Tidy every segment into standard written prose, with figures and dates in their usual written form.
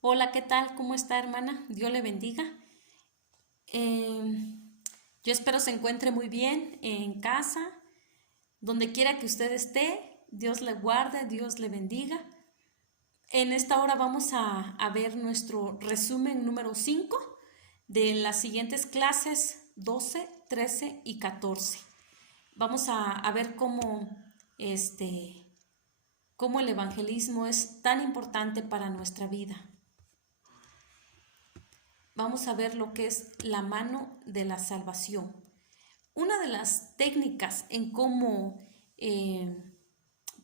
Hola, ¿qué tal? ¿Cómo está, hermana? Dios le bendiga. Eh, yo espero se encuentre muy bien en casa, donde quiera que usted esté. Dios le guarde, Dios le bendiga. En esta hora vamos a ver nuestro resumen número 5 de las siguientes clases 12, 13 y 14. Vamos a ver cómo el evangelismo es tan importante para nuestra vida. Vamos a ver lo que es la mano de la salvación. Una de las técnicas en cómo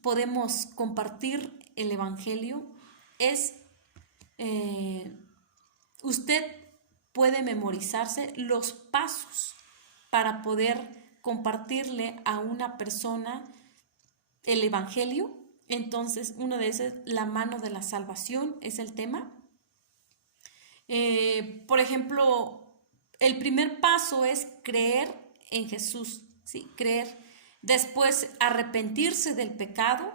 podemos compartir el Evangelio es, eh, usted puede memorizarse los pasos para poder compartirle a una persona el Evangelio. Entonces, uno de esos, la mano de la salvación, es el tema. Por ejemplo, el primer paso es creer en Jesús, ¿sí? Creer. Después, arrepentirse del pecado,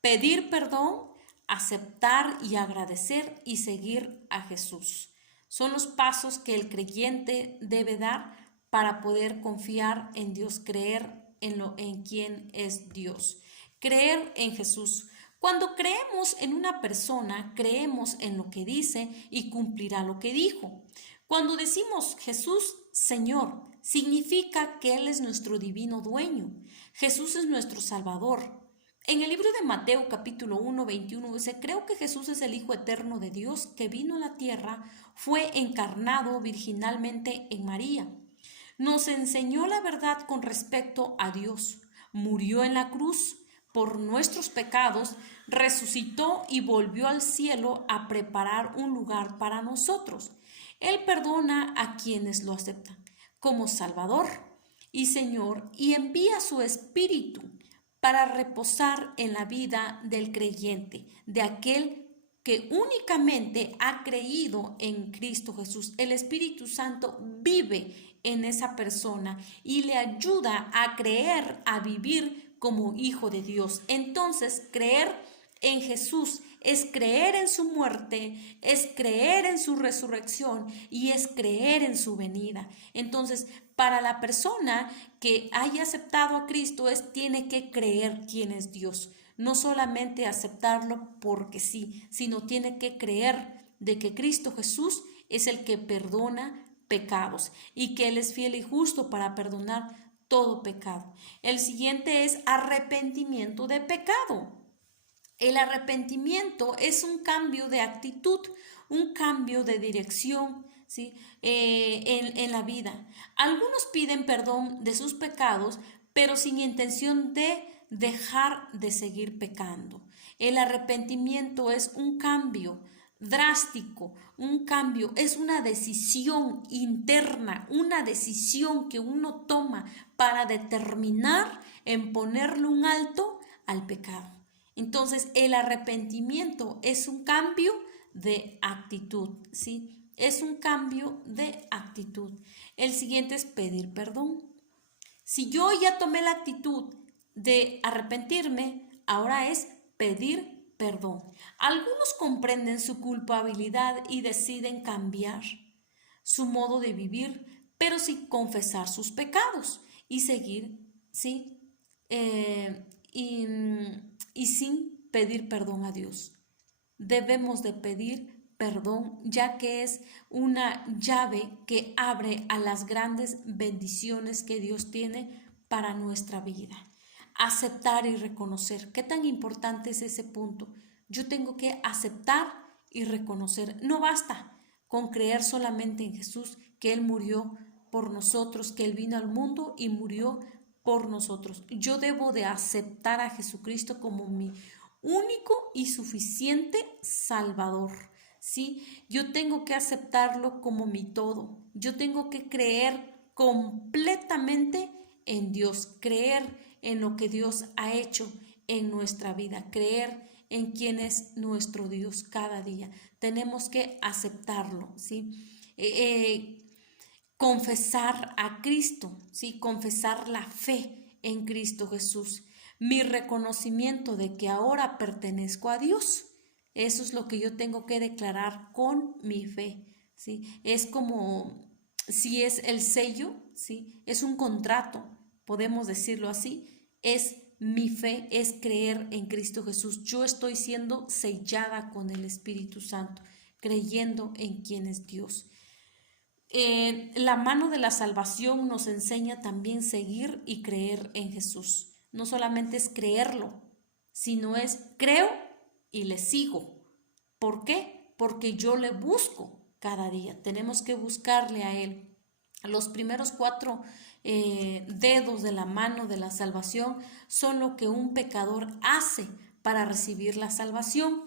pedir perdón, aceptar y agradecer y seguir a Jesús. Son los pasos que el creyente debe dar para poder confiar en Dios, creer en quién es Dios. Creer en Jesús. Cuando creemos en una persona, creemos en lo que dice y cumplirá lo que dijo. Cuando decimos Jesús, Señor, significa que Él es nuestro divino dueño. Jesús es nuestro Salvador. En el libro de Mateo capítulo 1, 21 dice, creo que Jesús es el Hijo eterno de Dios que vino a la tierra, fue encarnado virginalmente en María. Nos enseñó la verdad con respecto a Dios. Murió en la cruz por nuestros pecados, resucitó y volvió al cielo a preparar un lugar para nosotros. Él perdona a quienes lo aceptan como Salvador y Señor y envía su Espíritu para reposar en la vida del creyente, de aquel que únicamente ha creído en Cristo Jesús. El Espíritu Santo vive en esa persona y le ayuda a creer, a vivir como hijo de Dios. Entonces, creer en Jesús es creer en su muerte, es creer en su resurrección y es creer en su venida. Entonces, para la persona que haya aceptado a Cristo tiene que creer quién es Dios. No solamente aceptarlo porque sí, sino tiene que creer de que Cristo Jesús es el que perdona pecados y que Él es fiel y justo para perdonar todo pecado. El siguiente es arrepentimiento de pecado. El arrepentimiento es un cambio de actitud, un cambio de dirección, ¿sí? En la vida. Algunos piden perdón de sus pecados, pero sin intención de dejar de seguir pecando. El arrepentimiento es un cambio drástico, un cambio, es una decisión interna, una decisión que uno toma para determinar en ponerle un alto al pecado. Entonces, el arrepentimiento es un cambio de actitud, ¿sí? Es un cambio de actitud. El siguiente es pedir perdón. Si yo ya tomé la actitud de arrepentirme, ahora es pedir perdón. Algunos comprenden su culpabilidad y deciden cambiar su modo de vivir, pero sin confesar sus pecados y seguir, ¿sí? Y sin pedir perdón a Dios. Debemos de pedir perdón, ya que es una llave que abre a las grandes bendiciones que Dios tiene para nuestra vida. Aceptar y reconocer. ¿Qué tan importante es ese punto? Yo tengo que aceptar y reconocer. No basta con creer solamente en Jesús, que Él murió por nosotros, que Él vino al mundo y murió por nosotros. Yo debo de aceptar a Jesucristo como mi único y suficiente Salvador. ¿Sí? Yo tengo que aceptarlo como mi todo. Yo tengo que creer completamente en Dios, creer en lo que Dios ha hecho en nuestra vida, creer en quién es nuestro Dios cada día. Tenemos que aceptarlo, ¿sí? Confesar a Cristo, ¿sí? Confesar la fe en Cristo Jesús, mi reconocimiento de que ahora pertenezco a Dios. Eso es lo que yo tengo que declarar con mi fe, ¿sí? Es como si es el sello, ¿sí? Es un contrato, podemos decirlo así, es mi fe, es creer en Cristo Jesús. Yo estoy siendo sellada con el Espíritu Santo, creyendo en quién es Dios. La mano de la salvación nos enseña también seguir y creer en Jesús. No solamente es creerlo, sino es creo y le sigo. ¿Por qué? Porque yo le busco cada día. Tenemos que buscarle a Él. Los primeros 4 dedos de la mano de la salvación son lo que un pecador hace para recibir la salvación.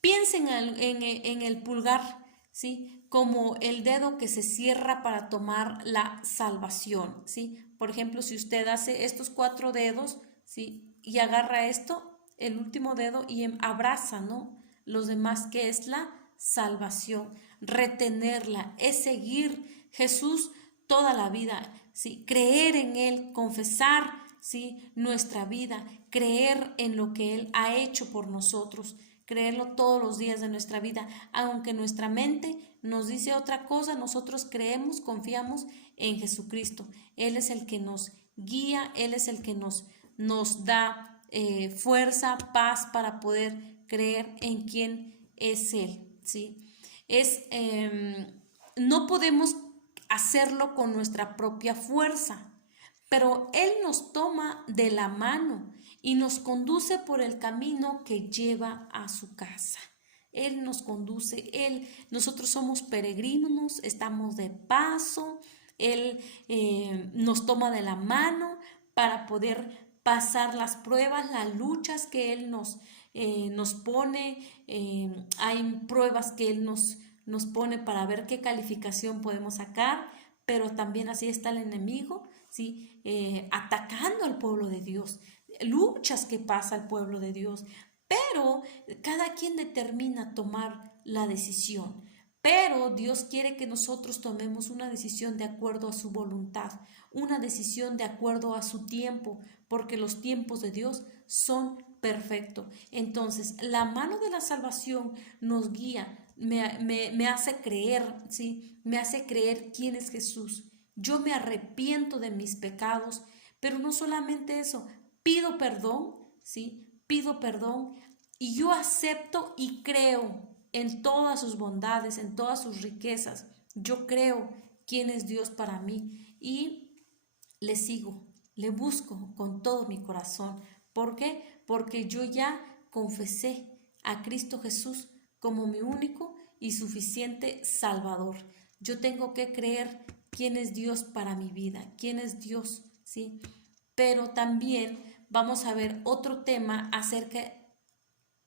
Piensen en el pulgar, ¿sí? Como el dedo que se cierra para tomar la salvación, ¿sí? Por ejemplo, si usted hace estos 4 dedos, ¿sí? Y agarra esto, el último dedo, y abraza, ¿no? Los demás, que es la salvación. Retenerla es seguir Jesús toda la vida, ¿sí? Creer en Él, confesar, ¿sí? Nuestra vida, creer en lo que Él ha hecho por nosotros, creerlo todos los días de nuestra vida. Aunque nuestra mente nos dice otra cosa, nosotros creemos, confiamos en Jesucristo. Él es el que nos guía, Él es el que nos da fuerza, paz para poder creer en quién es Él, ¿sí? No podemos hacerlo con nuestra propia fuerza, pero Él nos toma de la mano y nos conduce por el camino que lleva a su casa. Él nos conduce, nosotros somos peregrinos, estamos de paso, Él nos toma de la mano para poder pasar las pruebas, las luchas que Él nos pone. Hay pruebas que Él nos pone para ver qué calificación podemos sacar, pero también así está el enemigo, ¿sí? Atacando al pueblo de Dios, luchas que pasa el pueblo de Dios, pero cada quien determina tomar la decisión. Pero Dios quiere que nosotros tomemos una decisión de acuerdo a su voluntad, una decisión de acuerdo a su tiempo, porque los tiempos de Dios son perfectos. Entonces, la mano de la salvación nos guía, me hace creer, ¿sí? Me hace creer quién es Jesús. Yo me arrepiento de mis pecados, pero no solamente eso, pido perdón, ¿sí? Pido perdón y yo acepto y creo en todas sus bondades, en todas sus riquezas. Yo creo quién es Dios para mí y le sigo, le busco con todo mi corazón. ¿Por qué? Porque yo ya confesé a Cristo Jesús como mi único y suficiente Salvador. Yo tengo que creer quién es Dios para mi vida, quién es Dios, ¿sí? Pero también vamos a ver otro tema acerca de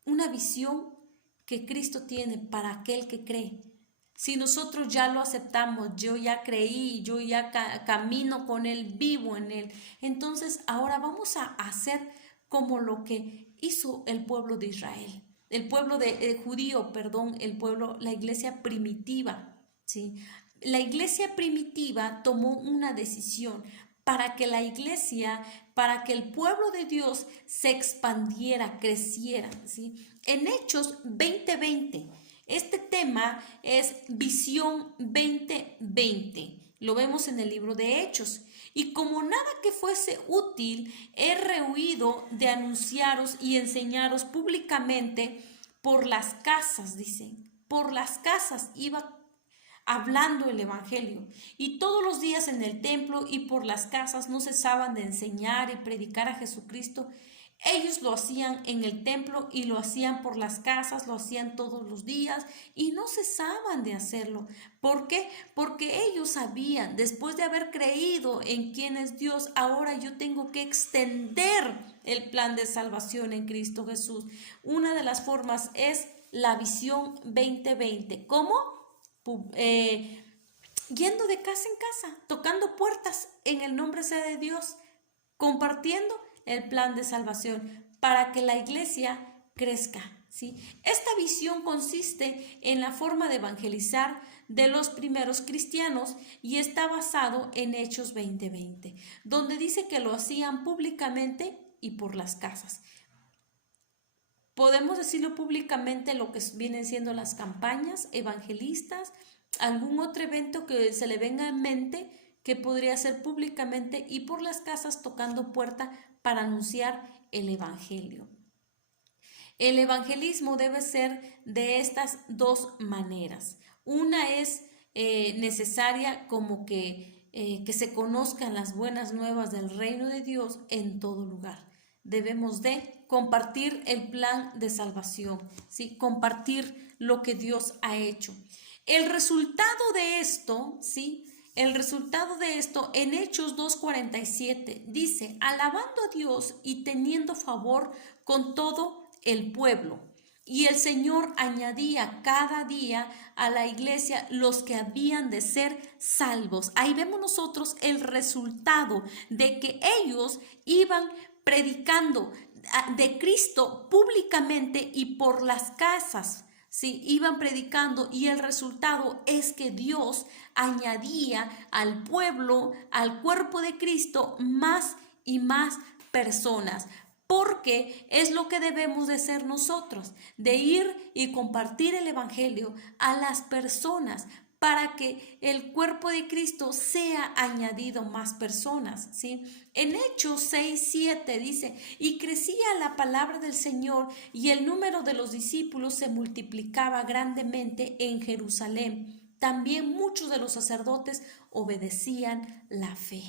una visión que Cristo tiene para aquel que cree. Si nosotros ya lo aceptamos, yo ya creí, yo ya camino con Él, vivo en Él, entonces ahora vamos a hacer como lo que hizo el pueblo de Israel, el pueblo judío, perdón, la iglesia primitiva, ¿sí? La iglesia primitiva tomó una decisión para que la iglesia, para que el pueblo de Dios se expandiera, creciera, ¿sí? En Hechos 20:20, este tema es Visión 2020. Lo vemos en el libro de Hechos. Y como nada que fuese útil, he rehuido de anunciaros y enseñaros públicamente por las casas, dicen. Por las casas iba hablando el evangelio, y todos los días en el templo y por las casas no cesaban de enseñar y predicar a Jesucristo. Ellos lo hacían en el templo y lo hacían por las casas, lo hacían todos los días y no cesaban de hacerlo. ¿Por qué? Porque ellos sabían, después de haber creído en quién es Dios, ahora yo tengo que extender el plan de salvación en Cristo Jesús. Una de las formas es la visión 2020. ¿Cómo? Yendo de casa en casa, tocando puertas en el nombre sea de Dios, compartiendo el plan de salvación para que la iglesia crezca, ¿sí? Esta visión consiste en la forma de evangelizar de los primeros cristianos y está basado en Hechos 20:20, donde dice que lo hacían públicamente y por las casas. Podemos decirlo públicamente lo que vienen siendo las campañas evangelistas, algún otro evento que se le venga en mente que podría ser públicamente y por las casas tocando puerta para anunciar el evangelio. El evangelismo debe ser de estas dos maneras. Una es necesaria como que se conozcan las buenas nuevas del reino de Dios en todo lugar. Debemos de compartir el plan de salvación, ¿sí? Compartir lo que Dios ha hecho. El resultado de esto, ¿sí? El resultado de esto en Hechos 2:47 dice, alabando a Dios y teniendo favor con todo el pueblo. Y el Señor añadía cada día a la iglesia los que habían de ser salvos. Ahí vemos nosotros el resultado de que ellos iban predicando de Cristo públicamente y por las casas. Sí, iban predicando y el resultado es que Dios añadía al pueblo, al cuerpo de Cristo, más y más personas. Porque es lo que debemos de ser nosotros, de ir y compartir el evangelio a las personas para que el cuerpo de Cristo sea añadido más personas, ¿sí? En Hechos 6:7 dice, y crecía la palabra del Señor y el número de los discípulos se multiplicaba grandemente en Jerusalén. También muchos de los sacerdotes obedecían la fe.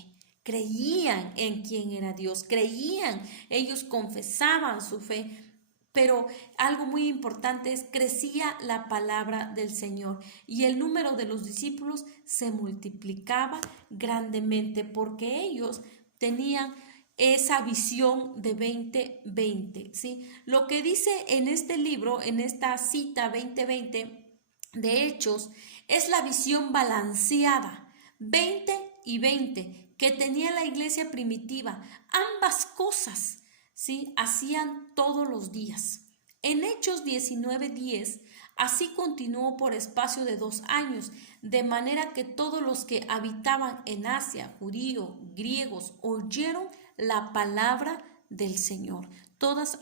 Creían en quién era Dios, creían, ellos confesaban su fe, pero algo muy importante es crecía la palabra del Señor y el número de los discípulos se multiplicaba grandemente porque ellos tenían esa visión de 2020, ¿sí? Lo que dice en este libro, en esta cita 2020 de Hechos, es la visión balanceada, 20 y 20 que tenía la iglesia primitiva. Ambas cosas, ¿sí? Hacían todos los días. En Hechos 19:10, así continuó por espacio de 2 años, de manera que todos los que habitaban en Asia, judíos, griegos, oyeron la palabra del Señor. Todas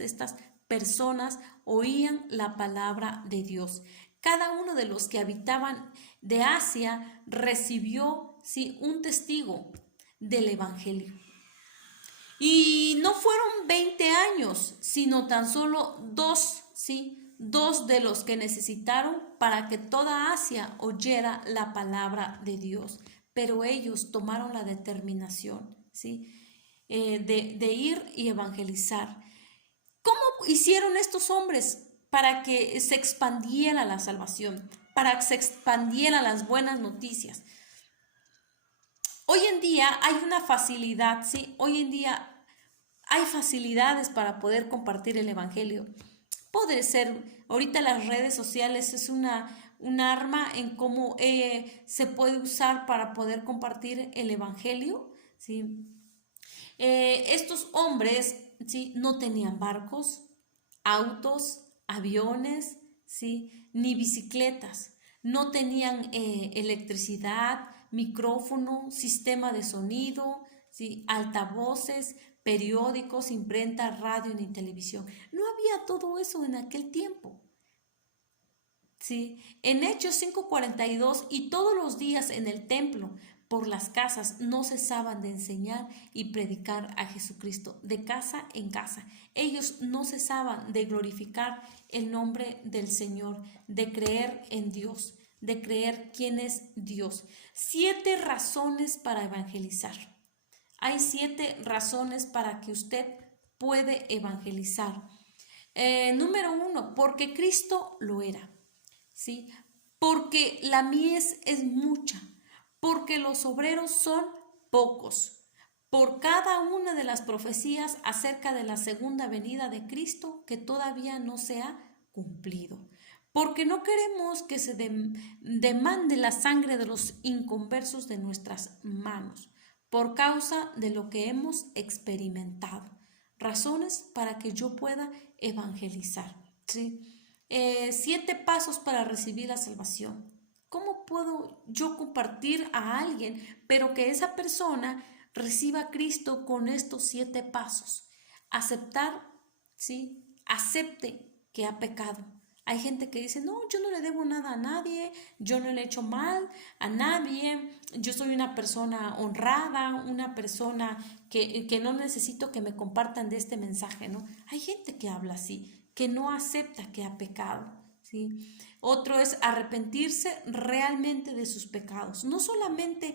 estas personas oían la palabra de Dios. Cada uno de los que habitaban de Asia recibió, ¿sí?, un testigo del evangelio. Y no fueron 20 años, sino tan solo 2, ¿sí? 2 de los que necesitaron para que toda Asia oyera la palabra de Dios. Pero ellos tomaron la determinación, ¿sí?, de ir y evangelizar. ¿Cómo hicieron estos hombres para que se expandiera la salvación, para que se expandieran las buenas noticias? Hoy en día hay una facilidad, ¿sí? Hoy en día hay facilidades para poder compartir el evangelio. Puede ser, ahorita las redes sociales es un arma en cómo se puede usar para poder compartir el evangelio, ¿sí? Estos hombres, ¿sí?, no tenían barcos, autos, aviones, ¿sí?, ni bicicletas. No tenían electricidad, micrófono, sistema de sonido, ¿sí?, altavoces, periódicos, imprenta, radio ni televisión. No había todo eso en aquel tiempo. ¿Sí? En Hechos 5:42, y todos los días en el templo, por las casas, no cesaban de enseñar y predicar a Jesucristo, de casa en casa. Ellos no cesaban de glorificar el nombre del Señor, de creer en Dios, de creer quién es Dios. 7 razones para evangelizar. Hay 7 razones para que usted puede evangelizar. Número 1, porque Cristo lo era. ¿Sí? Porque la mies es mucha, porque los obreros son pocos, por cada una de las profecías acerca de la segunda venida de Cristo que todavía no se ha cumplido, porque no queremos que se demande la sangre de los inconversos de nuestras manos, por causa de lo que hemos experimentado. Razones para que yo pueda evangelizar, ¿sí? 7 pasos para recibir la salvación. ¿Cómo puedo yo compartir a alguien, pero que esa persona reciba a Cristo con estos 7 pasos? Aceptar, ¿sí?, acepte que ha pecado. Hay gente que dice, no, yo no le debo nada a nadie, yo no le he hecho mal a nadie, yo soy una persona honrada, una persona que no necesito que me compartan de este mensaje, ¿no? Hay gente que habla así, que no acepta que ha pecado, ¿sí? Otro es arrepentirse realmente de sus pecados, no solamente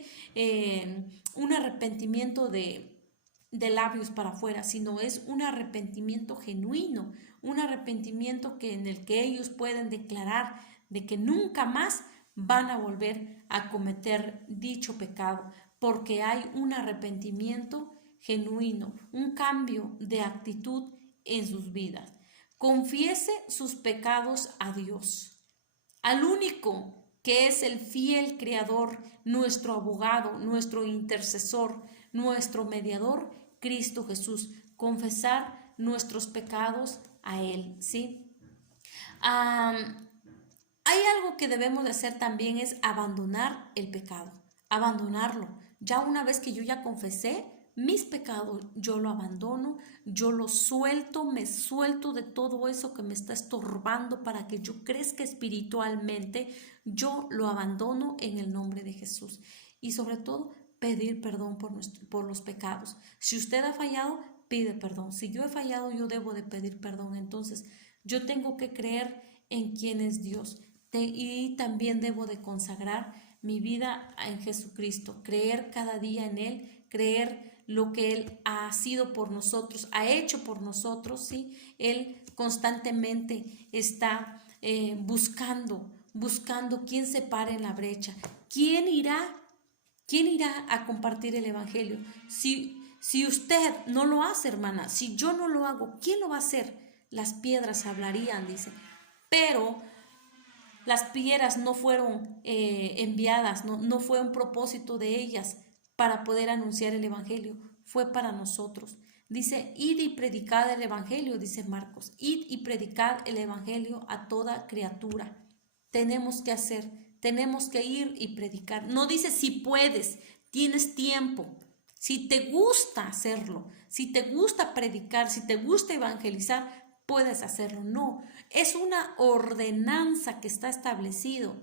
un arrepentimiento de labios para afuera, sino es un arrepentimiento genuino, un arrepentimiento en el que ellos pueden declarar de que nunca más van a volver a cometer dicho pecado, porque hay un arrepentimiento genuino, un cambio de actitud en sus vidas. Confiese sus pecados a Dios, al único que es el fiel Creador, nuestro abogado, nuestro intercesor, nuestro mediador, Cristo Jesús. Confesar nuestros pecados a Él, ¿sí? Hay algo que debemos de hacer también, es abandonar el pecado, abandonarlo. Ya una vez que yo ya confesé mis pecados, yo lo abandono, yo lo suelto, me suelto de todo eso que me está estorbando para que yo crezca espiritualmente, yo lo abandono en el nombre de Jesús. Y sobre todo, pedir perdón por los pecados. Si usted ha fallado, pide perdón. Si yo he fallado, yo debo de pedir perdón. Entonces, yo tengo que creer en quién es Dios. Y también debo de consagrar mi vida en Jesucristo, creer cada día en Él, creer lo que Él ha sido por nosotros, ha hecho por nosotros, ¿sí? Él constantemente está buscando quién se pare en la brecha, quién irá a compartir el evangelio. Si usted no lo hace, hermana, si yo no lo hago, ¿quién lo va a hacer? Las piedras hablarían, dice. Pero las piedras no fueron enviadas, no fue un propósito de ellas para poder anunciar el evangelio, fue para nosotros. Dice, id y predicad el evangelio, dice Marcos, id y predicad el evangelio a toda criatura. Tenemos que hacer, tenemos que ir y predicar. No dice si puedes, tienes tiempo, si te gusta hacerlo, si te gusta predicar, si te gusta evangelizar, puedes hacerlo. No, es una ordenanza que está establecido.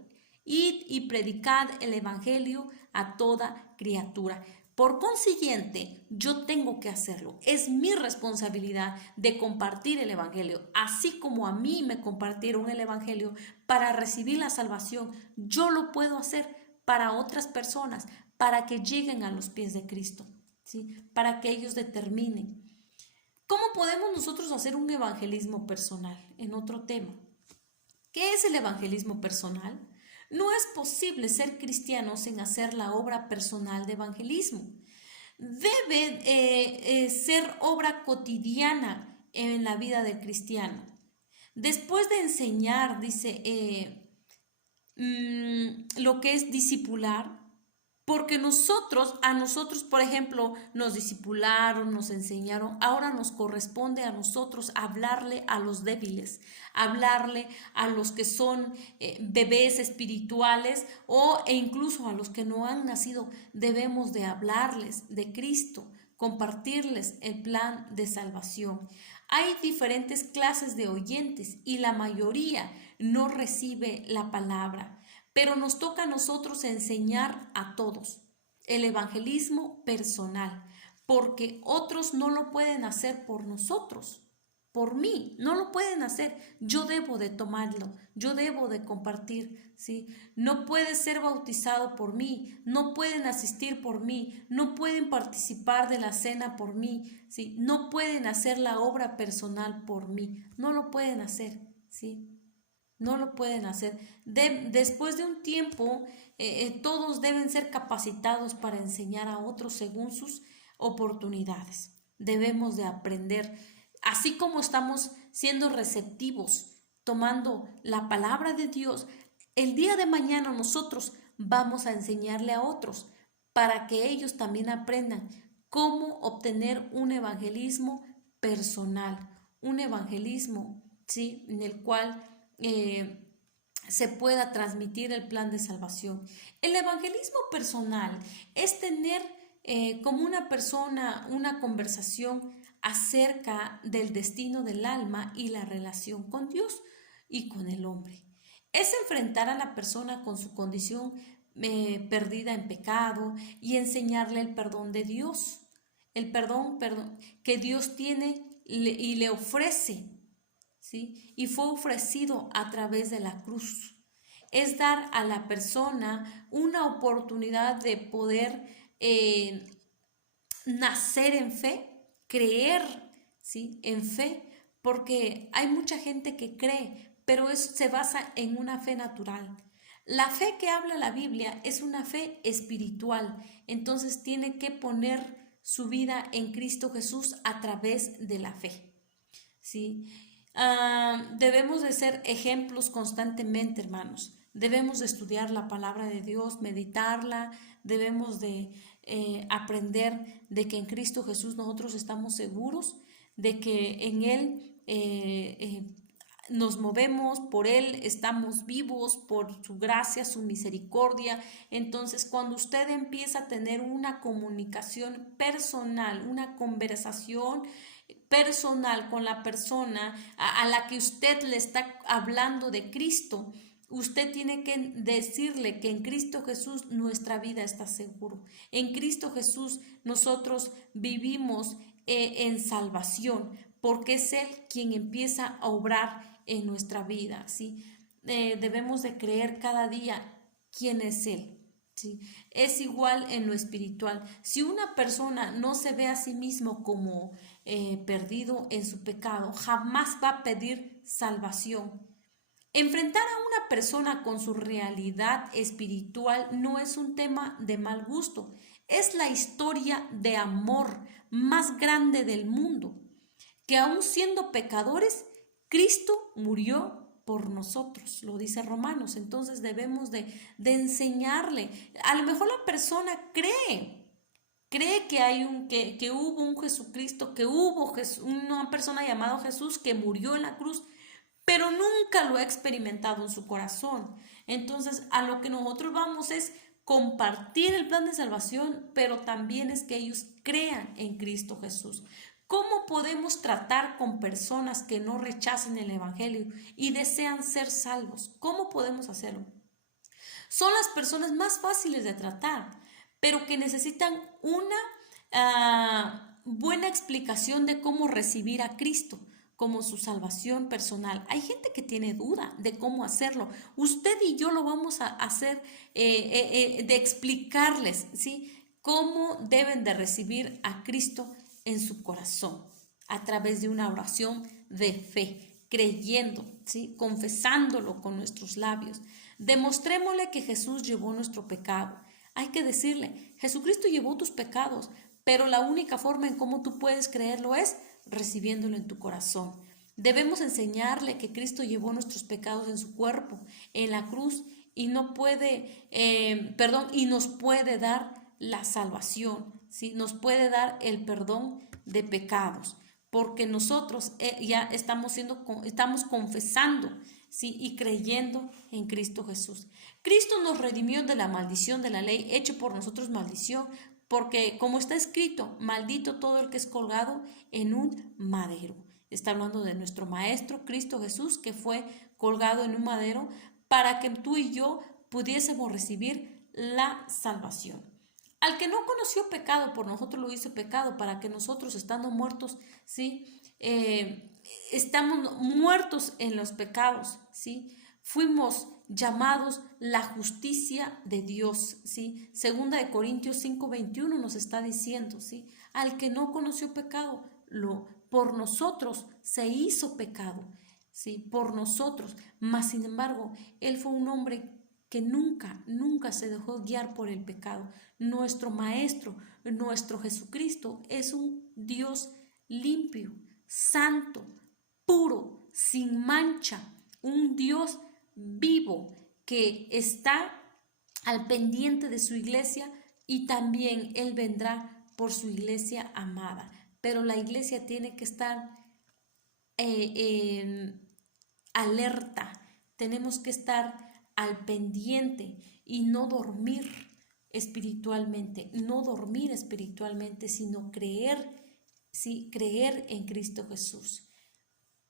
Id y predicad el evangelio a toda criatura. Por consiguiente, yo tengo que hacerlo. Es mi responsabilidad de compartir el evangelio. Así como a mí me compartieron el evangelio para recibir la salvación, yo lo puedo hacer para otras personas, para que lleguen a los pies de Cristo, ¿sí? Para que ellos determinen. ¿Cómo podemos nosotros hacer un evangelismo personal? En otro tema. ¿Qué es el evangelismo personal? No es posible ser cristiano sin hacer la obra personal de evangelismo. Debe ser obra cotidiana en la vida del cristiano. Después de enseñar, dice, lo que es discipular, porque a nosotros, por ejemplo, nos discipularon, nos enseñaron, ahora nos corresponde a nosotros hablarle a los débiles, hablarle a los que son bebés espirituales e incluso a los que no han nacido. Debemos de hablarles de Cristo, compartirles el plan de salvación. Hay diferentes clases de oyentes y la mayoría no recibe la palabra. Pero nos toca a nosotros enseñar a todos el evangelismo personal, porque otros no lo pueden hacer por nosotros, por mí, no lo pueden hacer. Yo debo de tomarlo, yo debo de compartir, ¿sí? No puede ser bautizado por mí, no pueden asistir por mí, no pueden participar de la cena por mí, ¿sí? No pueden hacer la obra personal por mí, no lo pueden hacer, ¿sí? No lo pueden hacer. Después de un tiempo, todos deben ser capacitados para enseñar a otros según sus oportunidades. Debemos de aprender, así como estamos siendo receptivos, tomando la palabra de Dios, el día de mañana nosotros vamos a enseñarle a otros para que ellos también aprendan cómo obtener un evangelismo personal, un evangelismo, ¿sí?, en el cual se pueda transmitir el plan de salvación. El evangelismo personal es tener como una persona una conversación acerca del destino del alma y la relación con Dios y con el hombre. Es enfrentar a la persona con su condición perdida en pecado y enseñarle el perdón de Dios, el perdón que Dios tiene y le ofrece, ¿sí? Y fue ofrecido a través de la cruz. Es dar a la persona una oportunidad de poder nacer en fe, creer, ¿sí? En fe, porque hay mucha gente que cree, pero se basa en una fe natural. La fe que habla la Biblia es una fe espiritual, entonces tiene que poner su vida en Cristo Jesús a través de la fe, ¿sí? Debemos de ser ejemplos constantemente, hermanos. Debemos de estudiar la palabra de Dios, meditarla, debemos de aprender de que en Cristo Jesús nosotros estamos seguros, de que en Él nos movemos, por Él estamos vivos, por su gracia, su misericordia. Entonces, cuando usted empieza a tener una comunicación personal, una conversación personal con la persona a la que usted le está hablando de Cristo, usted tiene que decirle que en Cristo Jesús nuestra vida está seguro. En Cristo Jesús nosotros vivimos en salvación, porque es Él quien empieza a obrar en nuestra vida, ¿sí? Debemos de creer cada día quién es Él. ¿Sí? Es igual en lo espiritual. Si una persona no se ve a sí mismo como perdido en su pecado, jamás va a pedir salvación. Enfrentar a una persona con su realidad espiritual no es un tema de mal gusto, es la historia de amor más grande del mundo, que aun siendo pecadores, Cristo murió por nosotros, lo dice Romanos. Entonces debemos de enseñarle. A lo mejor la persona cree que hay que hubo un Jesucristo, que hubo una persona llamada Jesús que murió en la cruz, pero nunca lo ha experimentado en su corazón. Entonces, a lo que nosotros vamos es compartir el plan de salvación, pero también es que ellos crean en Cristo Jesús. ¿Cómo podemos tratar con personas que no rechacen el Evangelio y desean ser salvos? ¿Cómo podemos hacerlo? Son las personas más fáciles de tratar, pero que necesitan una buena explicación de cómo recibir a Cristo como su salvación personal. Hay gente que tiene duda de cómo hacerlo. Usted y yo lo vamos a hacer de explicarles, ¿sí? Cómo deben de recibir a Cristo en su corazón a través de una oración de fe, creyendo, ¿sí? Confesándolo con nuestros labios. Demostrémosle que Jesús llevó nuestro pecado. Hay que decirle, Jesucristo llevó tus pecados, pero la única forma en cómo tú puedes creerlo es recibiéndolo en tu corazón. Debemos enseñarle que Cristo llevó nuestros pecados en su cuerpo, en la cruz, y no puede, y nos puede dar la salvación, ¿sí? Nos puede dar el perdón de pecados, porque nosotros ya estamos confesando, ¿sí? Y creyendo en Cristo Jesús. Cristo nos redimió de la maldición de la ley, hecho por nosotros maldición, porque como está escrito, maldito todo el que es colgado en un madero. Está hablando de nuestro Maestro Cristo Jesús, que fue colgado en un madero para que tú y yo pudiésemos recibir la salvación. Al que no conoció pecado, por nosotros lo hizo pecado, para que nosotros, estando muertos, ¿sí? Estamos muertos en los pecados, ¿sí? Fuimos llamados la justicia de Dios, ¿sí? Segunda de Corintios 5:21 nos está diciendo, ¿sí? Al que no conoció pecado, por nosotros se hizo pecado, ¿sí? Por nosotros, mas sin embargo, él fue un hombre que nunca se dejó guiar por el pecado. Nuestro Maestro, nuestro Jesucristo, es un Dios limpio, santo, puro, sin mancha, un Dios vivo que está al pendiente de su iglesia, y también Él vendrá por su iglesia amada. Pero la iglesia tiene que estar alerta, tenemos que estar al pendiente y no dormir espiritualmente, sino creer, ¿sí? Creer en Cristo Jesús.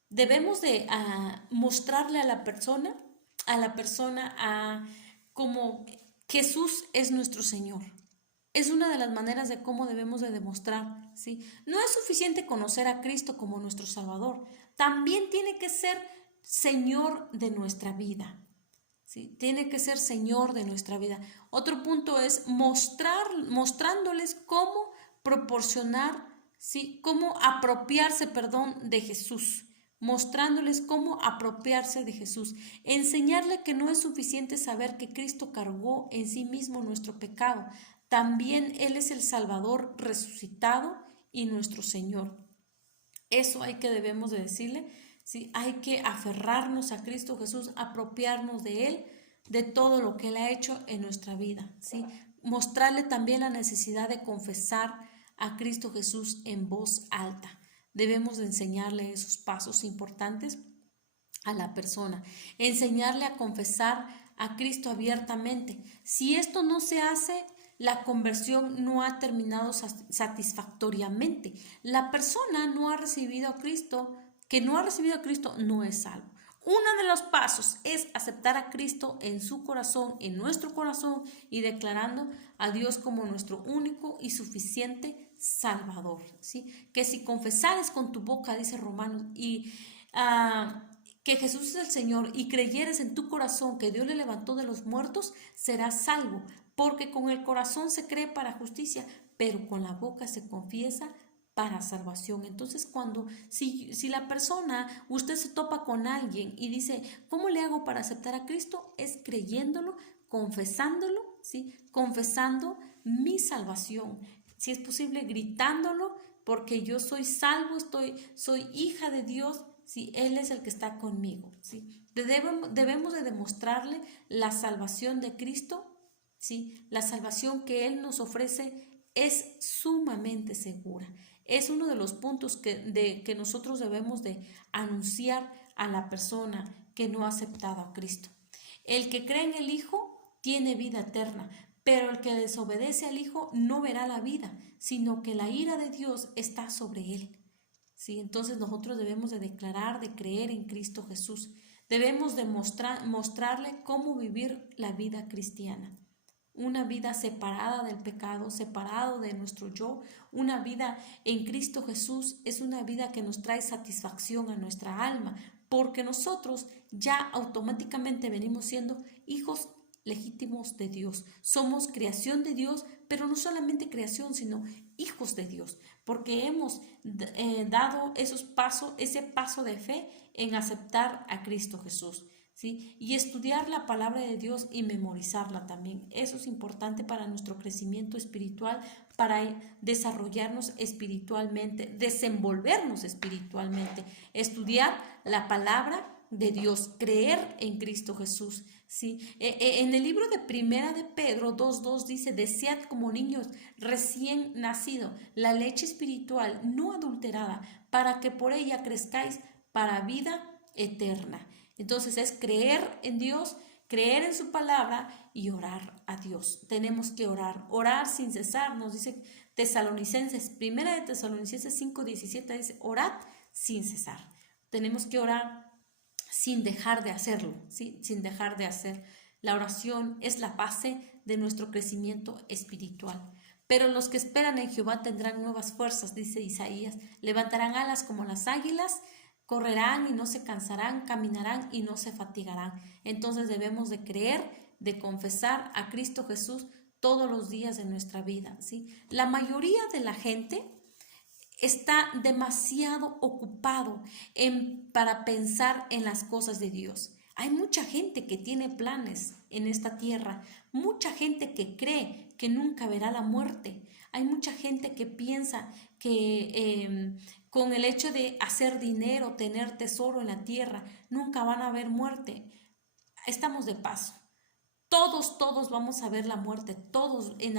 Debemos de mostrarle a la persona como Jesús es nuestro Señor. Es una de las maneras de cómo debemos de demostrar, ¿sí? No es suficiente conocer a Cristo como nuestro Salvador, también tiene que ser Señor de nuestra vida, ¿sí? Tiene que ser Señor de nuestra vida. Otro punto es mostrándoles cómo proporcionar, ¿sí? Cómo apropiarse, de Jesús. Mostrándoles cómo apropiarse de Jesús. Enseñarle que no es suficiente saber que Cristo cargó en sí mismo nuestro pecado. También Él es el Salvador resucitado y nuestro Señor. Eso debemos de decirle, ¿sí? Hay que aferrarnos a Cristo Jesús, apropiarnos de Él, de todo lo que Él ha hecho en nuestra vida, ¿sí? Mostrarle también la necesidad de confesar a Cristo Jesús en voz alta. Debemos de enseñarle esos pasos importantes a la persona, enseñarle a confesar a Cristo abiertamente. Si esto no se hace, la conversión no ha terminado satisfactoriamente. La persona no ha recibido a Cristo, que no ha recibido a Cristo, no es salvo. Uno de los pasos es aceptar a Cristo en su corazón, en nuestro corazón, y declarando a Dios como nuestro único y suficiente Salvador, ¿sí? Que si confesares con tu boca, dice Romanos, y que Jesús es el Señor y creyeres en tu corazón que Dios le levantó de los muertos, serás salvo, porque con el corazón se cree para justicia, pero con la boca se confiesa para salvación. Entonces, si la persona, usted se topa con alguien y dice, ¿cómo le hago para aceptar a Cristo? Es creyéndolo, confesándolo, ¿sí? Confesando mi salvación. Si es posible, gritándolo, porque yo soy salvo, soy hija de Dios, ¿sí? Él es el que está conmigo, ¿sí? Debemos de demostrarle la salvación de Cristo, ¿sí? La salvación que Él nos ofrece es sumamente segura. Es uno de los puntos que nosotros debemos de anunciar a la persona que no ha aceptado a Cristo. El que cree en el Hijo tiene vida eterna, pero el que desobedece al Hijo no verá la vida, sino que la ira de Dios está sobre él. ¿Sí? Entonces nosotros debemos de declarar, de creer en Cristo Jesús. Debemos de mostrarle cómo vivir la vida cristiana. Una vida separada del pecado, separado de nuestro yo. Una vida en Cristo Jesús es una vida que nos trae satisfacción a nuestra alma, porque nosotros ya automáticamente venimos siendo hijos legítimos de Dios. Somos creación de Dios, pero no solamente creación, sino hijos de Dios, porque hemos dado ese paso de fe en aceptar a Cristo Jesús, ¿sí? Y estudiar la palabra de Dios y memorizarla también. Eso es importante para nuestro crecimiento espiritual, para desarrollarnos espiritualmente, desenvolvernos espiritualmente, estudiar la palabra de Dios, creer en Cristo Jesús, ¿sí? En el libro de Primera de Pedro 2:2 dice, desead como niños recién nacido la leche espiritual no adulterada, para que por ella crezcáis para vida eterna. Entonces es creer en Dios, creer en su palabra y orar a Dios. Tenemos que orar sin cesar, nos dice Primera de Tesalonicenses 5:17 dice, orad sin cesar. Tenemos que orar sin dejar de hacerlo, ¿sí? Sin dejar de hacer. La oración es la base de nuestro crecimiento espiritual. Pero los que esperan en Jehová tendrán nuevas fuerzas, dice Isaías, levantarán alas como las águilas, correrán y no se cansarán, caminarán y no se fatigarán. Entonces debemos de creer, de confesar a Cristo Jesús todos los días de nuestra vida, ¿sí? La mayoría de la gente está demasiado ocupado para pensar en las cosas de Dios. Hay mucha gente que tiene planes en esta tierra, mucha gente que cree que nunca verá la muerte. Hay mucha gente que piensa que con el hecho de hacer dinero, tener tesoro en la tierra, nunca van a ver muerte. Estamos de paso. Todos vamos a ver la muerte, todos en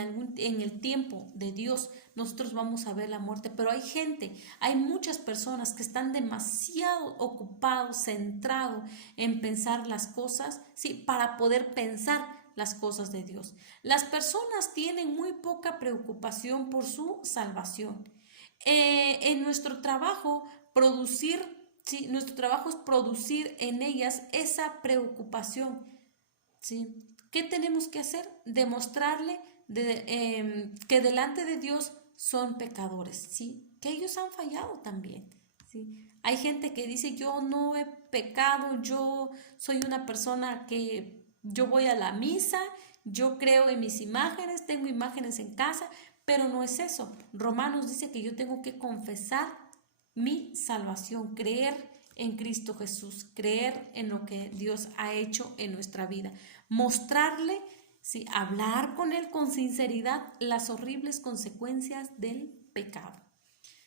el tiempo de Dios nosotros vamos a ver la muerte, pero hay muchas personas que están demasiado ocupados, centrados en pensar las cosas, sí, para poder pensar las cosas de Dios. Las personas tienen muy poca preocupación por su salvación. En nuestro trabajo, producir, ¿sí? Nuestro trabajo es producir en ellas esa preocupación, ¿sí? ¿Qué tenemos que hacer? Demostrarle que delante de Dios son pecadores, ¿sí? Que ellos han fallado también, ¿sí? Hay gente que dice, yo no he pecado, yo soy una persona que yo voy a la misa, yo creo en mis imágenes, tengo imágenes en casa, pero no es eso. Romanos dice que yo tengo que confesar mi salvación, creer en Cristo Jesús, creer en lo que Dios ha hecho en nuestra vida, mostrarle, sí, hablar con Él con sinceridad las horribles consecuencias del pecado.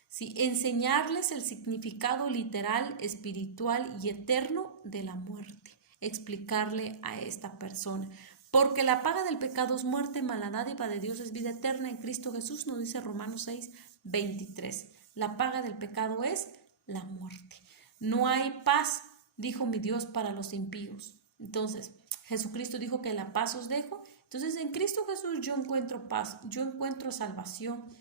Sí, enseñarles el significado literal, espiritual y eterno de la muerte. Explicarle a esta persona. Porque la paga del pecado es muerte, mala dádiva de Dios es vida eterna en Cristo Jesús, nos dice Romanos 6, 23. La paga del pecado es la muerte. No hay paz, dijo mi Dios, para los impíos. Entonces, Jesucristo dijo que la paz os dejo. Entonces, en Cristo Jesús yo encuentro paz, yo encuentro salvación,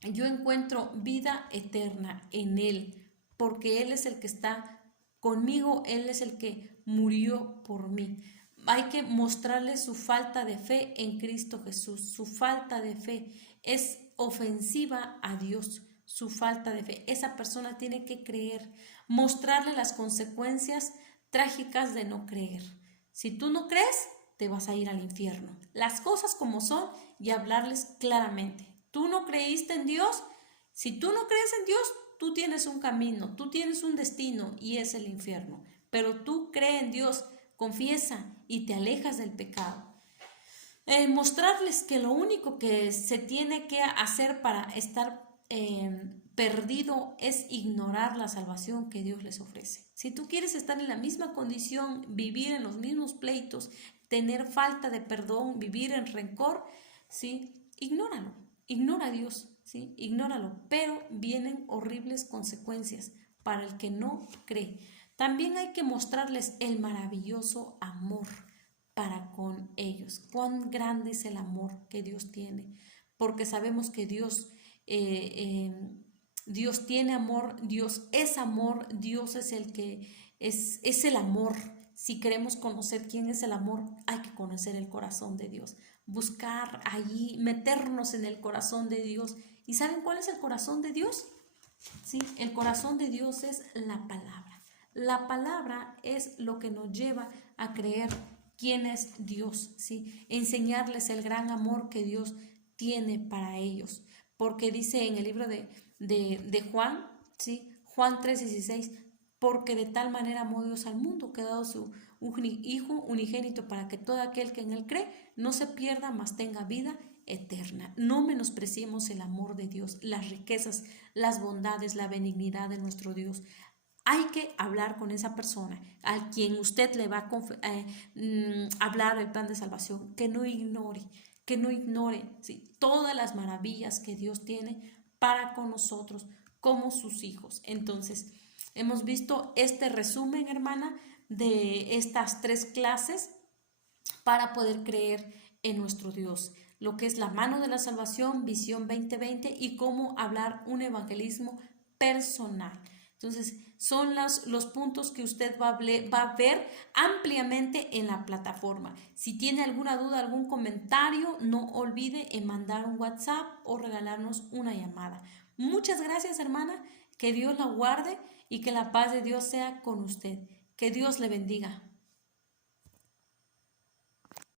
yo encuentro vida eterna en Él, porque Él es el que está conmigo, Él es el que murió por mí. Hay que mostrarle su falta de fe en Cristo Jesús. Su falta de fe es ofensiva a Dios. Su falta de fe. Esa persona tiene que creer. Mostrarle las consecuencias trágicas de no creer. Si tú no crees, te vas a ir al infierno. Las cosas como son y hablarles claramente. Tú no creíste en Dios. Si tú no crees en Dios, tú tienes un camino, tú tienes un destino y es el infierno. Pero tú crees en Dios, confiesa y te alejas del pecado. Mostrarles que lo único que se tiene que hacer para estar perdido es ignorar la salvación que Dios les ofrece. Si tú quieres estar en la misma condición, vivir en los mismos pleitos, tener falta de perdón, vivir en rencor, ¿sí? Ignóralo, ignora a Dios, ¿sí? Ignóralo, pero vienen horribles consecuencias para el que no cree. También hay que mostrarles el maravilloso amor para con ellos. Cuán grande es el amor que Dios tiene, porque sabemos que Dios tiene amor, Dios es el que es el amor. Si queremos conocer quién es el amor, hay que conocer el corazón de Dios, buscar allí, meternos en el corazón de Dios. ¿Y saben cuál es el corazón de Dios? Sí, el corazón de Dios es la palabra. La palabra es lo que nos lleva a creer quién es Dios, ¿sí? Enseñarles el gran amor que Dios tiene para ellos. Porque dice en el libro de Juan, ¿sí? Juan 3:16, porque de tal manera amó Dios al mundo, que ha dado su Hijo unigénito para que todo aquel que en él cree no se pierda, mas tenga vida eterna. No menospreciemos el amor de Dios, las riquezas, las bondades, la benignidad de nuestro Dios. Hay que hablar con esa persona a quien usted le va a hablar el plan de salvación, que no ignore, ¿sí? Todas las maravillas que Dios tiene para con nosotros como sus hijos. Entonces, hemos visto este resumen, hermana, de estas 3 clases para poder creer en nuestro Dios. Lo que es la mano de la salvación, visión 2020 y cómo hablar un evangelismo personal. Entonces, son los puntos que usted va a ver ampliamente en la plataforma. Si tiene alguna duda, algún comentario, no olvide en mandar un WhatsApp o regalarnos una llamada. Muchas gracias, hermana. Que Dios la guarde y que la paz de Dios sea con usted. Que Dios le bendiga.